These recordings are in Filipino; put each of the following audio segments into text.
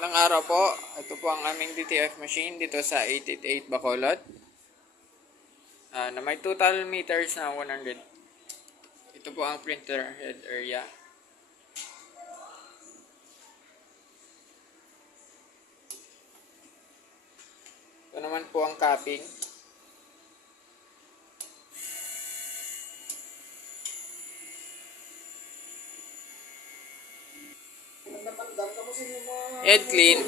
Magandang araw po. Ito po ang aming DTF machine dito sa 888 Bacolod. Na may total meters na 100. Ito po ang printer head area. Ito naman po ang capping. Head clean.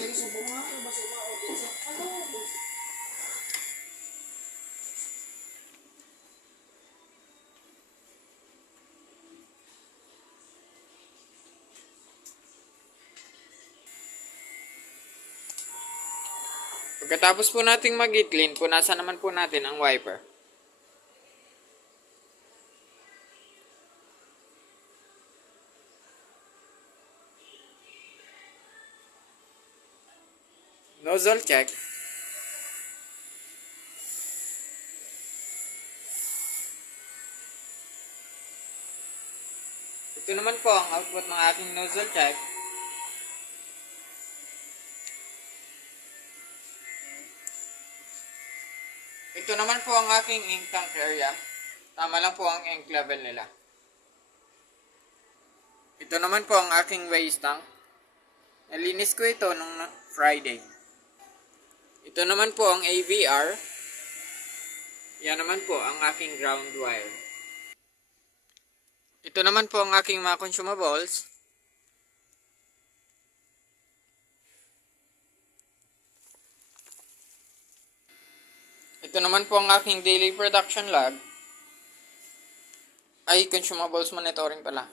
Pagkatapos po nating mag-clean, punasan naman po natin ang wiper. Nozzle check. Ito naman po ang output ng ating nozzle check. Ito naman po ang aking ink tank area. Tama lang po ang ink level nila. Ito naman po ang aking waste tank. Nalinis ko ito nung Friday. Ito naman po ang AVR. Yan naman po ang aking ground wire. Ito naman po ang aking mga consumables. Ito naman po ang aking daily production log. Ay, consumables monitoring pala.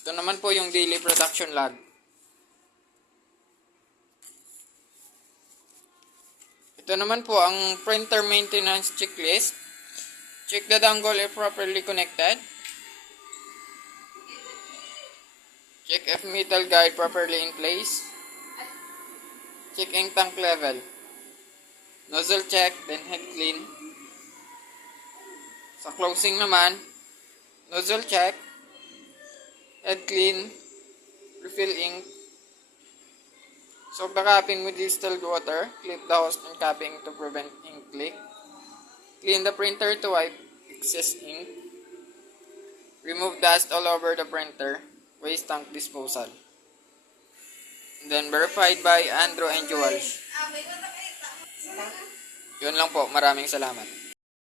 Ito naman po yung daily production log. Ito naman po ang printer maintenance checklist. Check the dongle if properly connected. Check if metal guide properly in place. Check ink tank level. Nozzle check, then head clean. Sa closing naman, nozzle check, head clean, refill ink. Soak the capping with distilled water. Clip the hose and capping to prevent ink leak. Clean the printer to wipe excess ink. Remove dust all over the printer. Waste tank disposal. And then verified by Andrew and Joel. Yun lang po. Maraming salamat.